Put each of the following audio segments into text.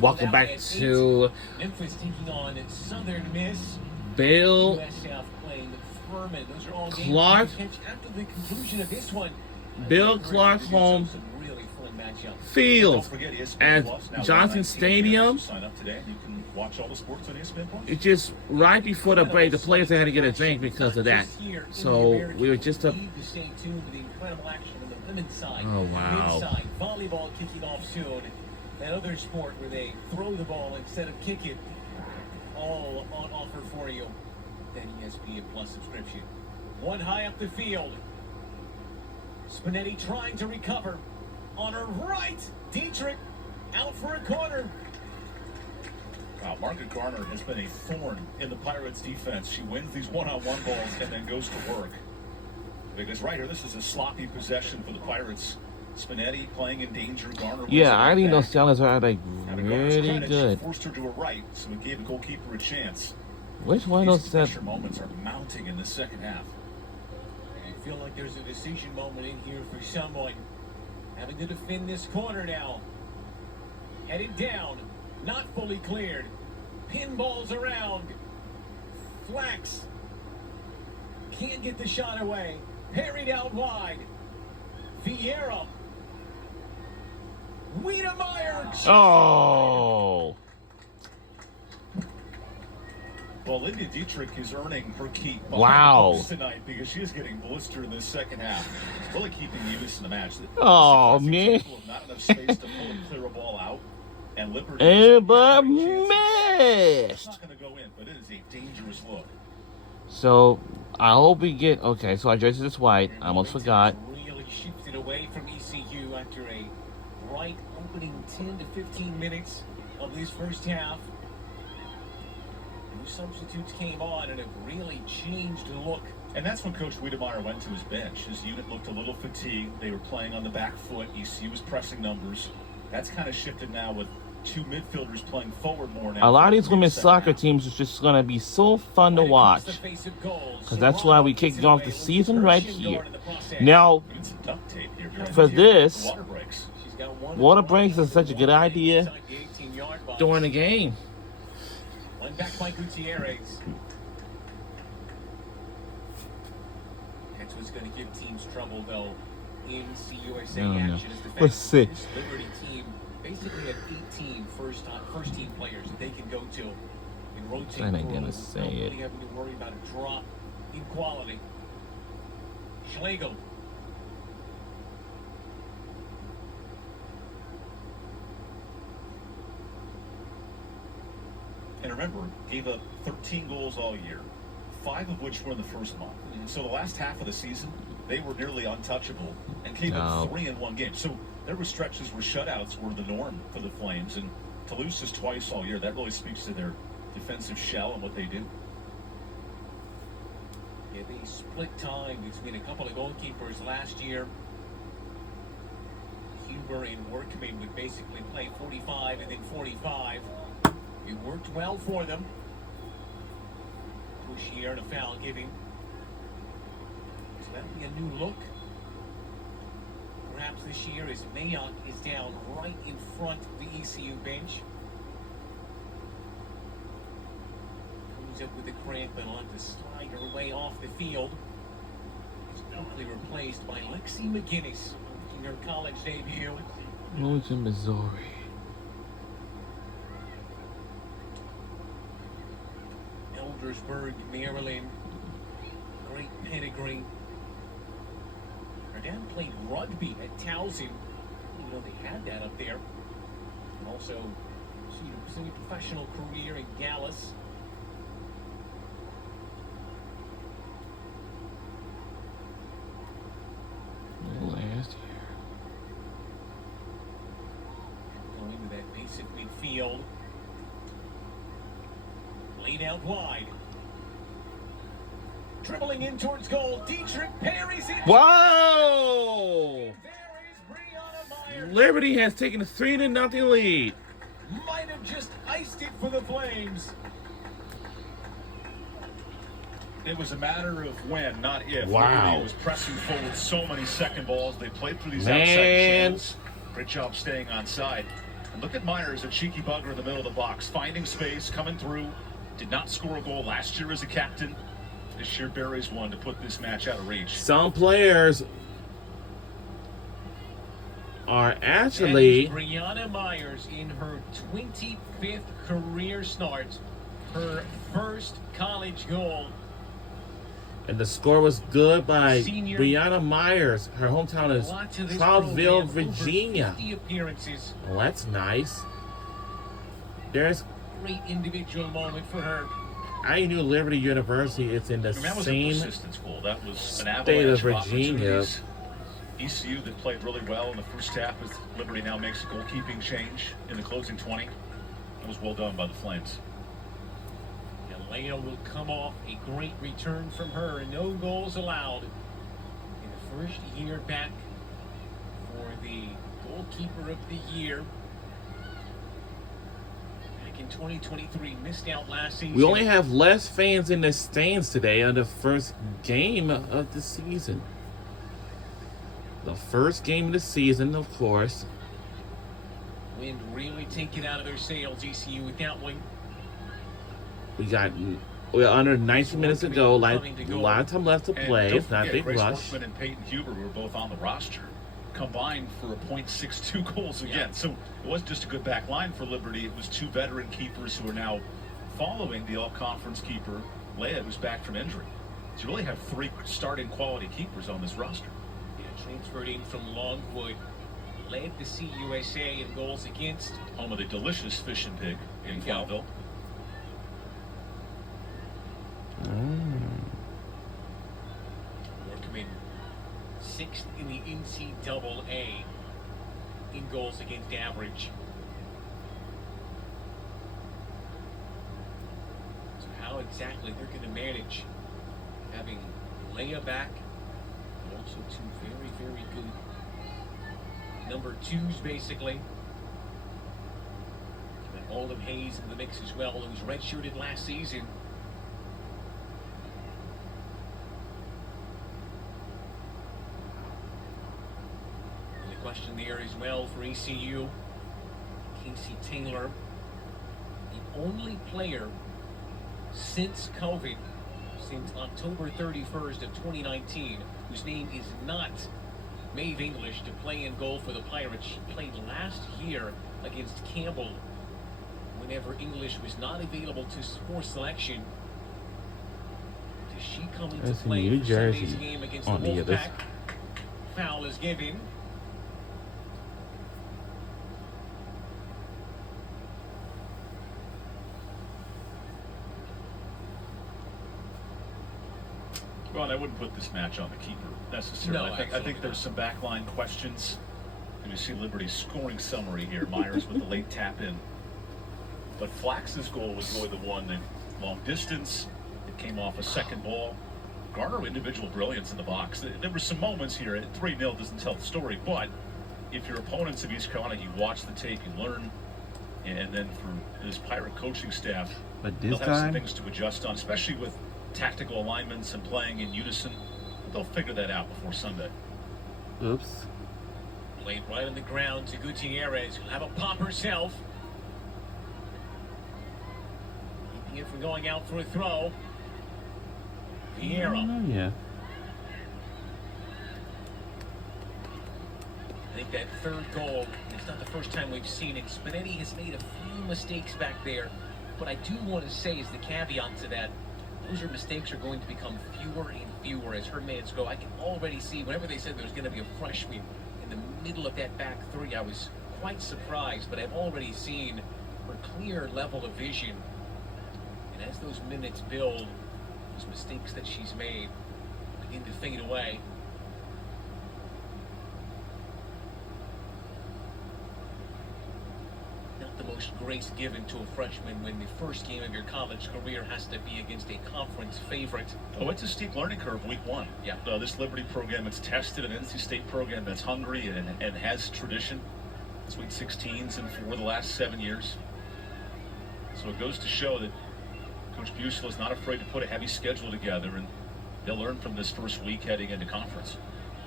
Welcome back to Memphis taking on Southern Miss. Bill USF playing Furman. Those are all Clark. games after the conclusion of this one. Bill Clark home Really fun matchup. Field at Johnson Stadium. Sign up today and you can watch all the sports on ESPN Plus. It's just right before the break. The players had to get a drink because of that. So we were just up. Need to stay tuned to the incredible action on the women's side. Oh, wow. Men's side, volleyball kicking off soon. That other sport where they throw the ball instead of kick it, all on offer for you. That ESPN Plus subscription. One high up the field. Spinetti trying to recover. On her right, Dietrich out for a corner. Wow, Margaret Garner has been a thorn in the Pirates' defense. She wins these one-on-one balls and then goes to work. Because right here, this is a sloppy possession for the Pirates. Spinetti playing in danger. Garner. Yeah, I already know Sellers are like really good. She forced her to her right, so it gave the goalkeeper a chance. Which one of These those pressure moments are mounting in the second half. I feel like there's a decision moment in here for someone. Having to defend this corner now. Headed down. Not fully cleared. Pinballs around. Flax. Can't get the shot away. Parried out wide. Vieira. Wiedemeyer. Oh. Well, Lydia Dietrich is earning her keep Wow. tonight because she is getting blistered in this second half. Really keeping the Eunice in the match. Oh, This is a man. example of not enough space to pull and clear a ball out. And Lippert But It's missed. not going to go in, but it is a dangerous look. So I hope we get okay. So our jersey is white. I almost forgot. Really shifted away from ECU after a bright opening 10 to 15 minutes of this first half. New substitutes came on and have really changed the look. And that's when Coach Wiedemeyer went to his bench. His unit looked a little fatigued. They were playing on the back foot. ECU was pressing numbers. That's kind of shifted now with two midfielders playing forward more now. A lot of these women's soccer teams are just going to be so fun to watch. Because that's why we kicked off the season right here. Now, for this, water breaks is such a good idea during the game. One back by Gutierrez. That's what's going to give teams trouble, though, in CUSA action. Let's see. This Liberty team basically have 18 first-team players that they can go to and rotate. I ain't gonna say without it. really having to worry about a drop in quality. Schlegel. And remember, gave up 13 goals all year, 5 of which were in the first month. So the last half of the season, they were nearly untouchable and gave up 3 in one game. So there were stretches where shutouts were the norm for the Flames, and to lose just twice all year, that really speaks to their defensive shell and what they do. Yeah, they split time between a couple of goalkeepers last year. Huber and Workman would basically play 45 and then 45. It worked well for them. Bouchier and a foul giving. So that'll be a new look. Perhaps this year as Mayock is down right in front of the ECU bench. Comes up with the cramp and will have to slide her way off the field. It's quickly replaced by Lexi McGinnis, making her college debut. Moved to Missouri. Eldersburg, Maryland. Great pedigree. Her dad played rugby at Towson. You know they had that up there. And also semi-professional career in Gallus. Last year. Going to that basic midfield. Laid out wide. Dribbling in towards goal. Dietrich parries it. Whoa! Brianna Meyer Liberty has taken a 3-0 lead. might have just iced it for the Flames. It was a matter of when, not if. Wow. Liberty was pressing forward so many second balls. They played through these Man. outside channels. Great job staying on side. Look at Myers, a cheeky bugger in the middle of the box, finding space, coming through. Did not score a goal last year as a captain. This year, Barry's one to put this match out of reach. Some players are actually... Brianna Myers in her 25th career start. Her first college goal. And the score was good by Senior. Brianna Myers. Her hometown is Brought to this Trouttville, program over Virginia. 50 appearances. Well, that's nice. There's... Great individual moment for her. I knew Liberty University is in the That was a same persistent school. That was an state avalanche of Virginia. opportunities. ECU that played really well in the first half as Liberty now makes a goalkeeping change in the closing 20. That was well done by the Flames. Leah will come off a great return from her. No goals allowed in the first year back for the goalkeeper of the year. Back in 2023, missed out last season. We only have less fans in the stands today on the first game of the season. The first game of the season, of course. Wind really taking out of their sails, ECU with that one. We're under 90 minutes to go. Like a lot of time left to play. Don't It's not a forget, big Grace rush. Workman and Peyton Huber, who are both on the roster, combined for a .62 goals again. So it wasn't just a good back line for Liberty. It was two veteran keepers who are now following the all-conference keeper, Leah, who's back from injury. So you really have three starting quality keepers on this roster. Yeah, transferred in from Longwood. Led the CUSA in goals against. Home of the delicious Fish and Pig in There you go. Calville. Workman, 6th in the NCAA in goals against average. So how exactly they're going to manage having Leah back, and also two very, very good number twos, basically. And Oldham Hayes in the mix as well, who was redshirted last season. Question there as well for ECU. Casey Taylor, the only player since COVID, since October 31st of 2019, whose name is not Maeve English, to play in goal for the Pirates. She played last year against Campbell whenever English was not available for selection. Does she come into That's in play New for Jersey. Sunday's game against the On the others. Wolfpack? Foul is given. Well, I wouldn't put this match on the keeper necessarily. No, I think there's some backline questions. And you see Liberty's scoring summary here. Myers with the late tap in. But Flax's goal was really the one that long distance. It came off a second ball. Garner individual brilliance in the box. There were some moments here. 3-0 doesn't tell the story, but if your opponents of East Carolina, you watch the tape, you learn, and then for this Pirate coaching staff, But they'll this have some time, things to adjust on, especially with tactical alignments and playing in unison. They'll figure that out before Sunday. oops. Played right on the ground to Gutierrez, who'll have a pop herself. Keeping it from going out for a throw. Vieira. Oh, yeah. I think that third goal, it's not the first time we've seen it. Spinetti has made a few mistakes back there. What I do want to say is the caveat to that, those mistakes are going to become fewer and fewer as her minutes go. I can already see, whenever they said there was going to be a freshman in the middle of that back three, I was quite surprised, but I've already seen her clear level of vision. And as those minutes build, those mistakes that she's made begin to fade away. Not the most grace given to a freshman when the first game of your college career has to be against a conference favorite. Oh, it's a steep learning curve week one. Yeah. This Liberty program, it's tested an NC State program that's hungry and has tradition. Sweet 16s and for the last 7 years. So it goes to show that Coach Busel is not afraid to put a heavy schedule together, and they'll learn from this first week heading into conference.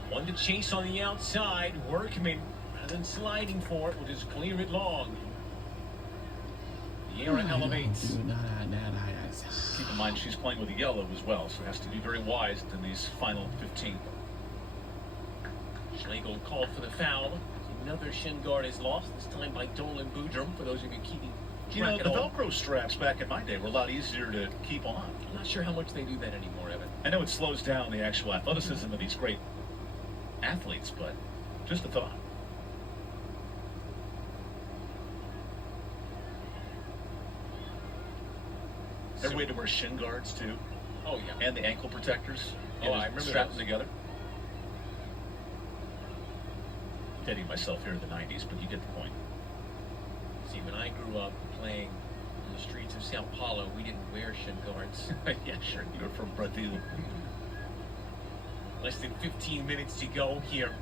One to chase on the outside. Workman than sliding for it, will just clear it long. Vieira elevates. Keep in mind she's playing with a yellow as well, so has to be very wise in these final 15. Schlegel called for the foul. Another shin guard is lost, this time by Dolan Boudrum, for those of you keeping You know, track the at home. Velcro straps back in my day were a lot easier to keep on. I'm not sure how much they do that anymore, Evan. I know it slows down the actual athleticism of these great athletes, but just a thought. Every way to wear shin guards too, Oh, yeah. and the ankle protectors. Oh, You know, I remember strap those. them together. Dating myself here in the 90s, but you get the point. See, when I grew up playing in the streets of Sao Paulo, we didn't wear shin guards. Yeah, sure. You're from Brazil. Less than 15 minutes to go here.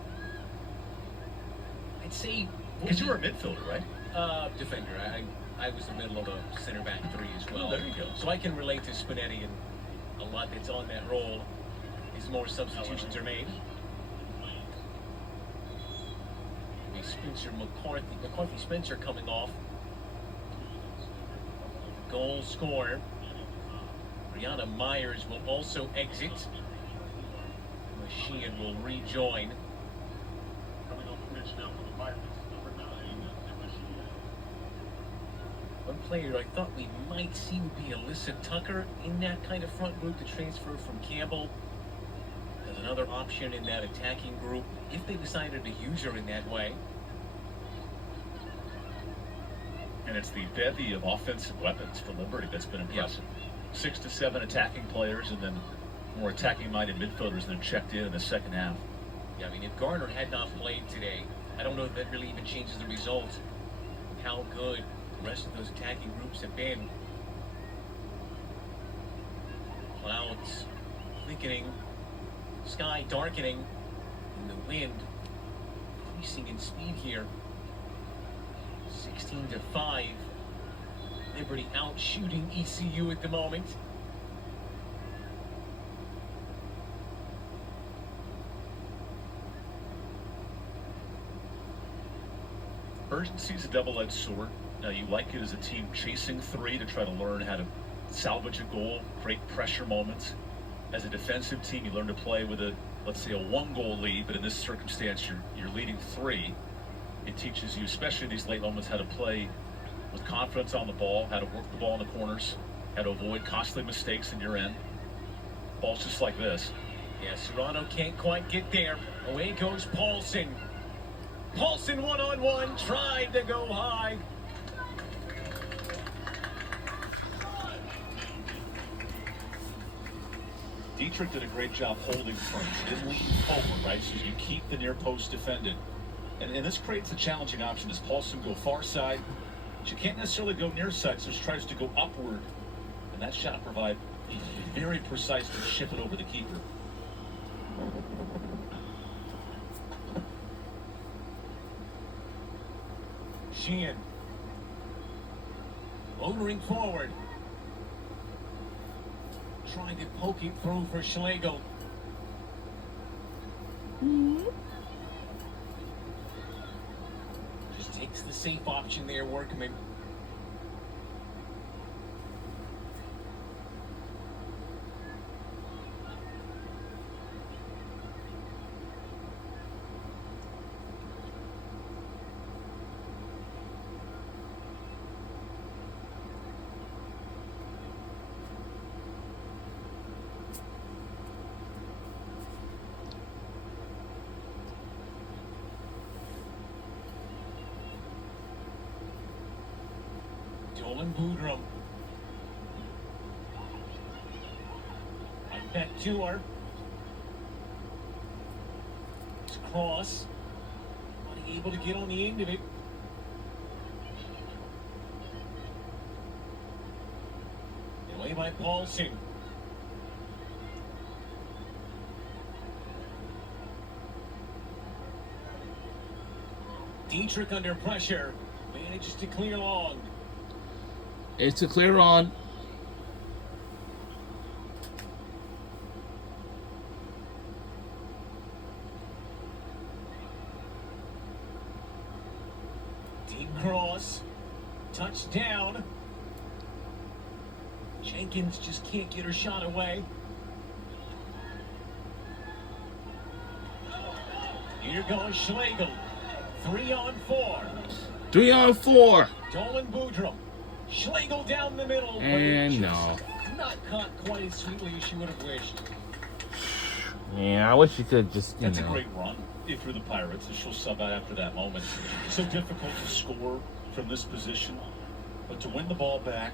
I'd say... Because you were a midfielder, right? Defender. I was the middle of a center back three as well. Oh, there you go. So I can relate to Spinetti, and a lot that's on that role is more substitutions are made. Spencer McCarthy Spencer coming off. Goal scorer. Brianna Myers will also exit. Sheehan will rejoin. One player I thought we might see would be Alyssa Tucker in that kind of front group to transfer from Campbell. There's another option in that attacking group if they decided to use her in that way. And it's the bevy of offensive weapons for Liberty that's been impressive. 6 to 7 attacking players, and then more attacking-minded midfielders that have checked in the second half. Yeah, I mean, if Garner had not played today, I don't know if that really even changes the result. How good the rest of those attacking groups have been. Clouds thickening, sky darkening, and the wind increasing in speed here. 16-5. Liberty out shooting ECU at the moment. Urgency's a double-edged sword. Now, you like it as a team chasing three to try to learn how to salvage a goal, create pressure moments. As a defensive team, you learn to play with a, let's say, a one-goal lead, but in this circumstance, you're leading 3. It teaches you, especially in these late moments, how to play with confidence on the ball, how to work the ball in the corners, how to avoid costly mistakes in your end. Ball's just like this. Yeah, Serrano can't quite get there. Away goes Paulson. Paulson one-on-one, tried to go high. Dietrich did a great job holding firm. He didn't leave over, right? So you keep the near post defended. And this creates a challenging option as Paulson go far side. But you can't necessarily go near side, so she tries to go upward. And that shot provide very precise to ship it over the keeper. Sheehan. Motoring forward. Trying to poke it through for Schlegel. Just takes the safe option there, Workman. Dolan Boudrum. Right back to her. It's cross. Not able to get on the end of it. And away by Paulson. Dietrich under pressure. Manages to clear long. It's a clear on. Phillips. Touchdown. Jenkins just can't get her shot away. Here goes Schlegel. 3 on 4. 3 on 4. Dolan Boudreaux. Schlegel down the middle. And no. Not caught quite as sweetly as she would have wished. Yeah, I wish you could just, you That's know. a great run if you're the Pirates, and she'll sub out after that moment. So difficult to score from this position, but to win the ball back,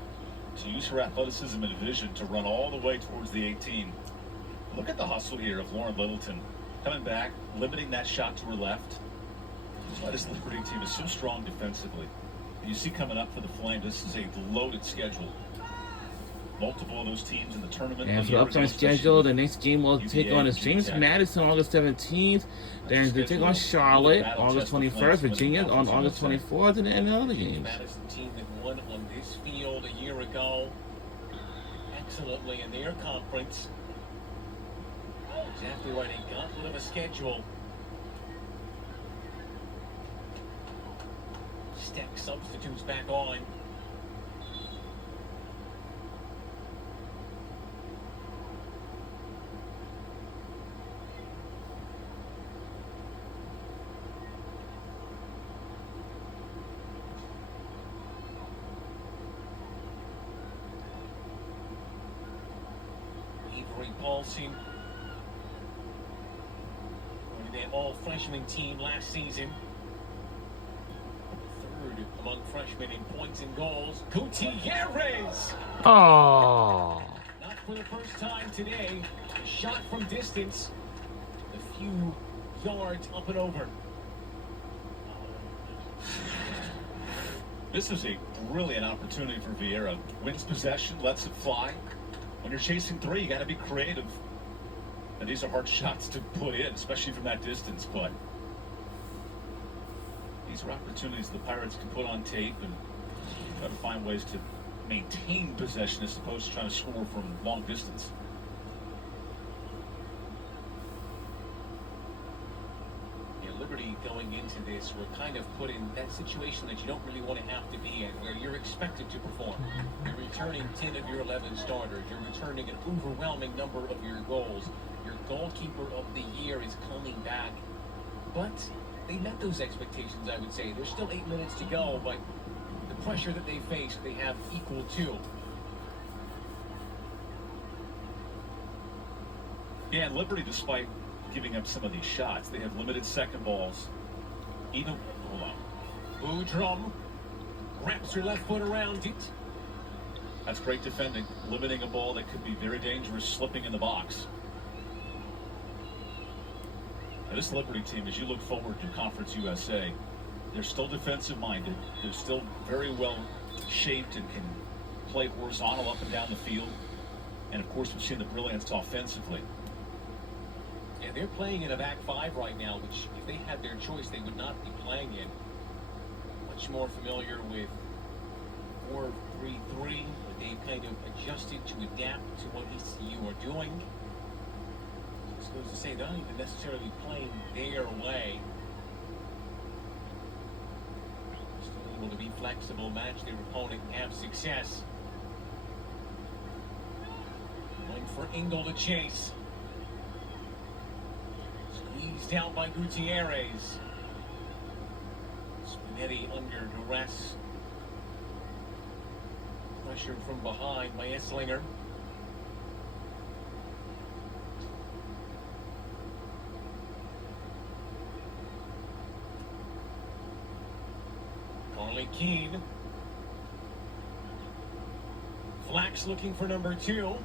to use her athleticism and vision to run all the way towards the 18. Look at the hustle here of Lauren Littleton coming back, limiting that shot to her left. That's why this Liberty team is so strong defensively. And you see coming up for the Flames, this is a loaded schedule. Multiple of those teams in the tournament. And for the upcoming schedule, the next game will take on is James Madison August 17th. Then they take on Charlotte August 21st, Virginia on August 24th, and then other games. Madison team that won on this field a year ago excellently in their conference. Exactly right, a gauntlet of a schedule. Steck substitutes back on. Avery Paulson, on their all-freshman team last season. Third among freshmen in points and goals. Gutierrez! Oh. Not for the first time today. A shot from distance. A few yards up and over. This is a brilliant opportunity for Vieira. Wins possession, lets it fly. When you're chasing 3, you got to be creative. And these are hard shots to put in, especially from that distance. But these are opportunities the Pirates can put on tape and try to find ways to maintain possession as opposed to trying to score from long distance. Liberty going into this were kind of put in that situation that you don't really want to have to be in, where you're expected to perform. You're returning 10 of your 11 starters. You're returning an overwhelming number of your goals. Your goalkeeper of the year is coming back. But they met those expectations, I would say. There's still 8 minutes to go, but the pressure that they face, they have equal to. Yeah, and Liberty, despite giving up some of these shots, they have limited second balls. Even, hold on. Boudreaux wraps her left foot around it. That's great defending, limiting a ball that could be very dangerous, slipping in the box. Now, this Liberty team, as you look forward to Conference USA, they're still defensive-minded. They're still very well shaped and can play horizontal up and down the field. And, of course, we've seen the brilliance offensively. Yeah, they're playing in a back 5 right now, which if they had their choice, they would not be playing in. Much more familiar with 4-3-3, but they've kind of adjusted to adapt to what ECU are doing. I was supposed to say, they're not even necessarily playing their way. Still able to be flexible, match their opponent, and have success. Going for Engel to chase. Squeezed out by Gutierrez. Spinetti under duress. Pressure from behind by Esslinger. Carly Keene. Flax looking for number 2.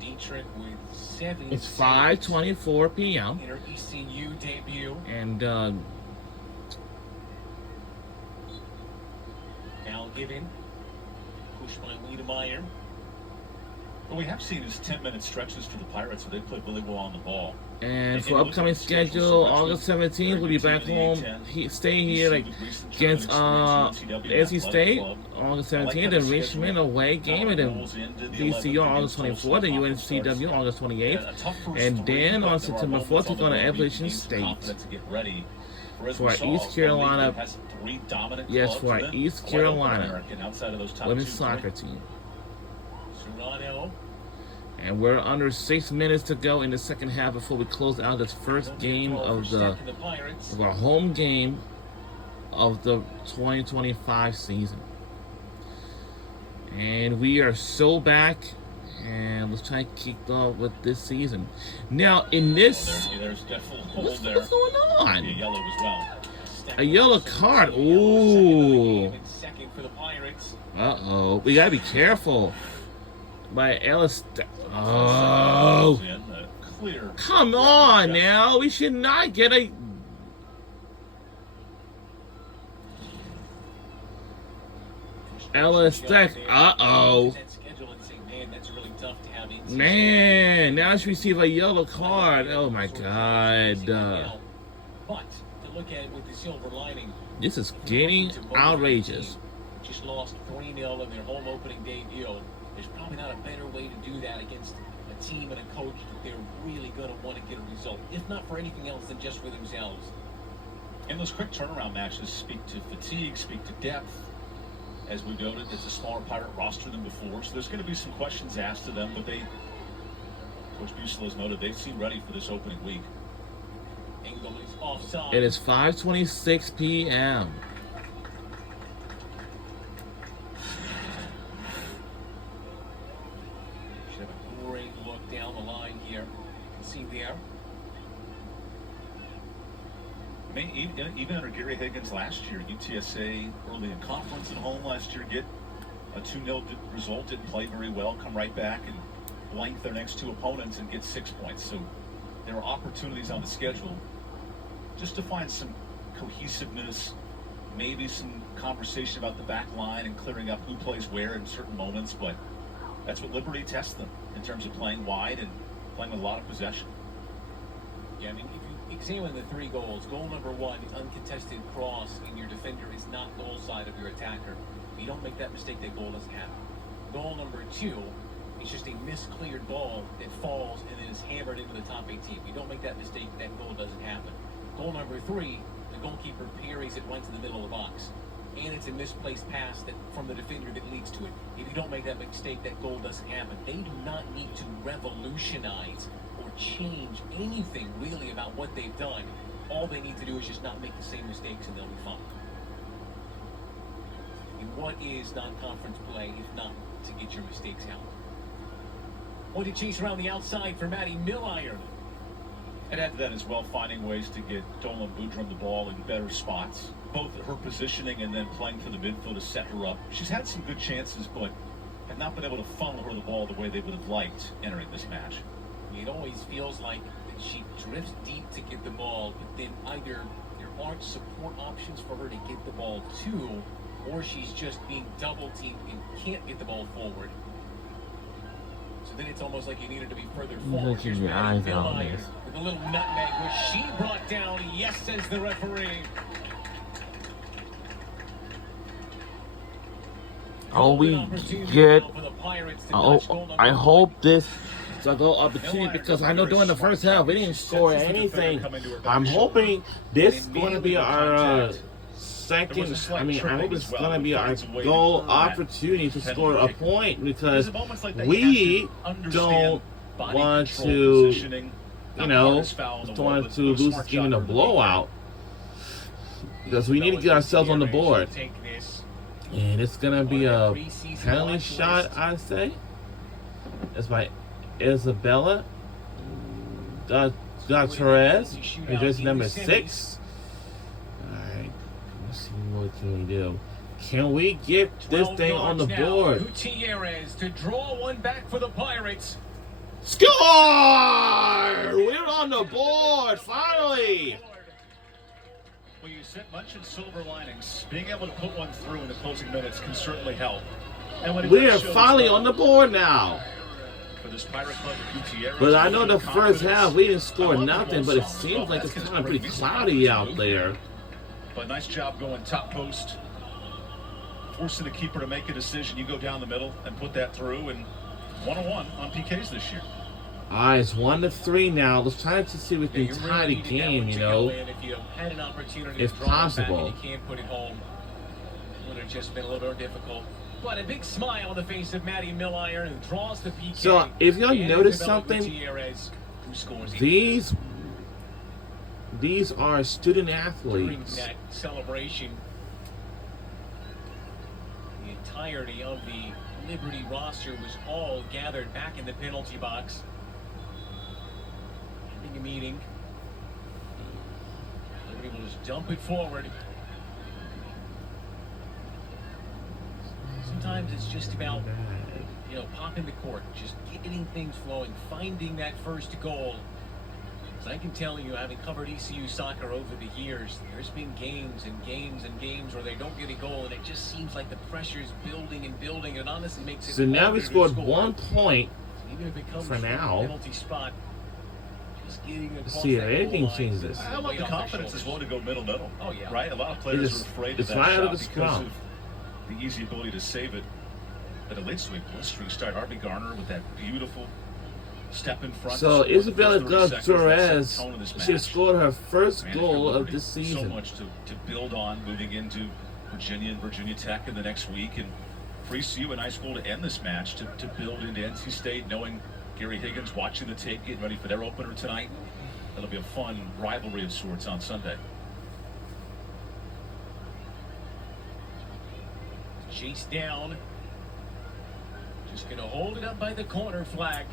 Dietrich with 7. It's 5:24 p.m. in her ECU debut. And Al Given, pushed by Wiedemeyer. What we have seen is 10-minute stretches for the Pirates where they play really well on the ball. And for upcoming schedule, August 17th, we'll be back home. Stay here against NC State, August 17th, and Richmond away game, and then VCU on August 24th, and UNCW August 28th, and then on September 4th, we're going to Appalachian State for our East Carolina. Yes, for our East Carolina women's soccer team. And we're under 6 minutes to go in the second half before we close out this first game of our home game of the 2025 season. And we are so back, and let's try to kick off with this season. Now, in this, what's going on? A yellow card. Ooh. Uh-oh. We gotta be careful. By Ellis. Oh. Come on now. We should not get a. Ellis Deck. Uh-oh. Man, now she received a yellow card. Oh my God. But to look at it with the silver lining, this is getting outrageous. Just lost 3-0 in their home opening debut. There's probably not a better way to do that against a team and a coach that they're really going to want to get a result, if not for anything else than just for themselves. And those quick turnaround matches speak to fatigue, speak to depth. As we noted, it's a smaller Pirate roster than before, so there's going to be some questions asked to them, but Coach Bussell has noted they've seemed ready for this opening week. Engel is offside. It is 5:26 p.m. Down the line here. You can see there. I mean, even under Gary Higgins last year, UTSA early in conference at home last year, get a 2-0 result, didn't play very well, come right back and blank their next two opponents and get 6 points. So there are opportunities on the schedule just to find some cohesiveness, maybe some conversation about the back line and clearing up who plays where in certain moments, but that's what Liberty tests them in terms of playing wide and playing with a lot of possession. Yeah, I mean, if you examine the 3 goals, goal number 1, the uncontested cross, and your defender is not goal side of your attacker. If you don't make that mistake, that goal doesn't happen. Goal number 2, it's just a miscleared ball that falls and then is hammered into the top 18. If you don't make that mistake, that goal doesn't happen. Goal number 3, the goalkeeper parries it right to the middle of the box. And it's a misplaced pass from the defender that leads to it. If you don't make that mistake, that goal doesn't happen. They do not need to revolutionize or change anything really about what they've done. All they need to do is just not make the same mistakes and they'll be fine. And what is non-conference play if not to get your mistakes out? One to chase around the outside for Maddie Milliron. And add to that as well, finding ways to get Dolan Boudreaux the ball in better spots. Both her positioning and then playing for the midfield to set her up. She's had some good chances, but have not been able to funnel her the ball the way they would have liked entering this match. It always feels like that she drifts deep to get the ball, but then either there aren't support options for her to get the ball to, or she's just being double teamed and can't get the ball forward. So then it's almost like you need her to be further forward. Keep your eyes out, with a little nutmeg, which she brought down. Yes, says the referee. Oh, we get. Oh, I hope this is a goal opportunity because I know during the first half we didn't score anything. I'm hoping this is going to be our second. I hope it's going to be our goal opportunity to score a point because we don't want to, don't want to lose this game in a blowout because we need to get ourselves on the board. And it's going to be a penalty shot, I'd say. It's by Isabella Torres, jersey number 6. Alright, let's see what can we do. Can we get this thing on the board? Gutierrez to draw one back for the Pirates. Score! We're on the board, finally! Well, you said much in silver linings. Being able to put one through in the closing minutes can certainly help. And when we are finally on the board now. for this Pirate Club of Gutierrez. But I know the first half we didn't score nothing, but it seems like it's kind of pretty cloudy out there. But nice job going top post, forcing the keeper to make a decision. You go down the middle and put that through, and 1-1 on PKs this year. Alright, it's 1-3 now. Let's try to see if we can tie the game, you know, if possible. You can't put it home. Would have just been a little more difficult. But a big smile on the face of Matty Milliron, who draws the PK. So, if y'all notice something, these are student athletes. During that celebration, the entirety of the Liberty roster was all gathered back in the penalty box, having a meeting. Liberty will just dump it forward. Sometimes it's just about, popping the cork, just getting things flowing, finding that first goal. As I can tell you, having covered ECU soccer over the years, there's been games and games and games where they don't get a goal, and it just seems like the pressure's building and building, and honestly makes it. So now we scored 1 point even if it comes for from now. a penalty spot. Just getting Let's across see if that anything goal line changes. I like the confidence as well to go middle. Oh, yeah. Right? A lot of players It's are afraid of it's that right out shot of the because scrum. of the easy ability to save it. But it leads to a blistering start. Arby Garner with that beautiful step in front. So to score Isabella the first 30 seconds. That Gutierrez, set the tone of this she match. scored her first Man, goal of Liberty, this season. So much to build on moving into Virginia and Virginia Tech in the next week. And for ECU, a nice goal to end this match, to build into NC State, knowing Gary Higgins watching the tape, getting ready for their opener tonight. That'll be a fun rivalry of sorts on Sunday. Chased down. Just going to hold it up by the corner flag.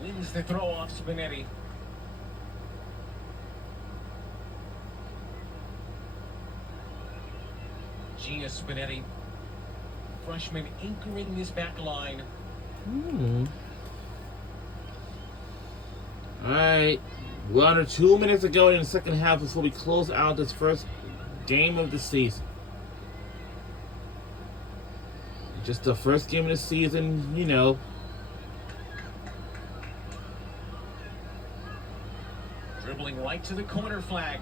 Wins the throw off Spinetti. Gina Spinetti, freshman, anchoring this back line. Alright, we're under 2 minutes to go in the second half before we close out this first game of the season. Just the first game of the season, Dribbling right to the corner flag.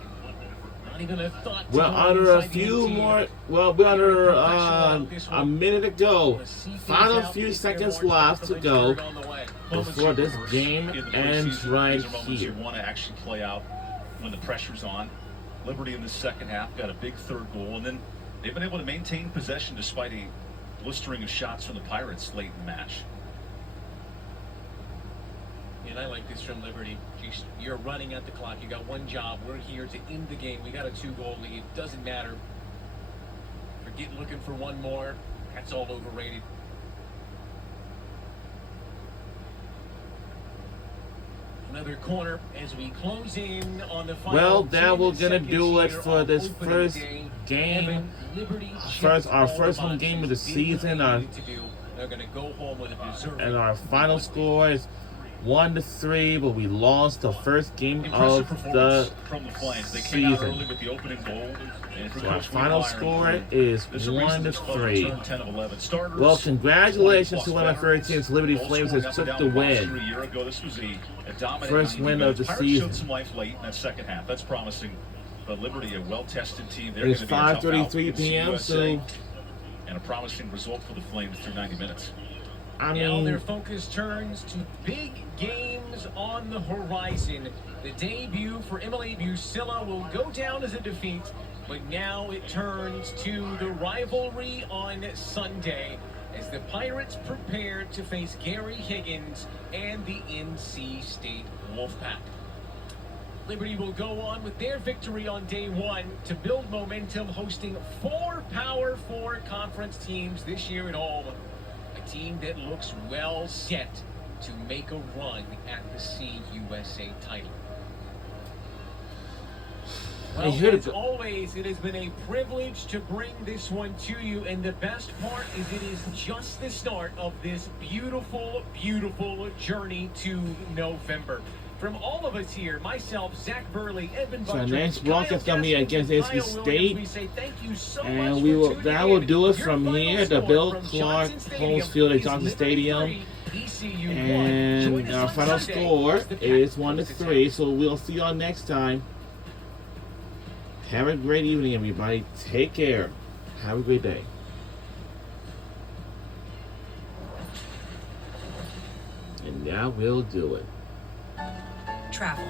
Not even a thought. We're under a few more. Well, we're under a minute to go. Final few seconds left to go before this game ends right here. You want to actually play out when the pressure's on. Liberty in the second half got a big third goal, and then they've been able to maintain possession despite a blistering of shots from the Pirates late in the match. And I like this from Liberty. You're running at the clock. You got one job. We're here to end the game. We got a 2-goal lead. Doesn't matter. Forget looking for one more. That's all overrated. Another corner as we close in on the final. Well, that we're 10 gonna seconds do it here for on this opening first day. game. Evan, Liberty Our checked first all home the game of the boxes, did what season. they needed to do. They're gonna go home with a deserving. And our final score is 1-3, but we lost the first game Impressive of performance the from the Flames. They came out early season. with the opening goal. And for So our Coach final Wheeler, score is there's a reason this club returned 1-3. 10 of 11 starters. Well, congratulations 20+ to one of our favorite teams, Liberty Goal Flames, scoring that up took and the down roster win. A year ago, this was a dominant First 90 win of minutes. the Pirates season. showed some life late in that second half. That's promising. But Liberty, a well-tested team. They're It's going to be a tough out 5:33 against p.m., USA, so and a promising result for the Flames through 90 minutes. I Now their mean, focus turns to big games on the horizon. The debut for Emily Busilla will go down as a defeat, but now it turns to the rivalry on Sunday as the Pirates prepare to face Gary Higgins and the NC State Wolfpack. Liberty will go on with their victory on day one to build momentum, hosting 4 Power 4 conference teams this year at home. A team that looks well set to make a run at the CUSA title. Well, as always, it has been a privilege to bring this one to you, and the best part is it is just the start of this beautiful, beautiful journey to November. From all of us here, myself, Zach Burley, Edmund So Buttrick, next block is gonna be Kyle against Gaskins, NC and Kyle Williams, State, we say thank you so much and for we will. tuning That will in. do it Your from final here. The score Bill from Clark Johnson Stadium Holmes Field at is Johnson Liberty Stadium, 3, ECU 1. and Join us our on final Sunday score as the Pack is 1-3. closes So we'll see y'all next time. Have a great evening, everybody. Take care. Have a great day. And now we'll do it. Travel.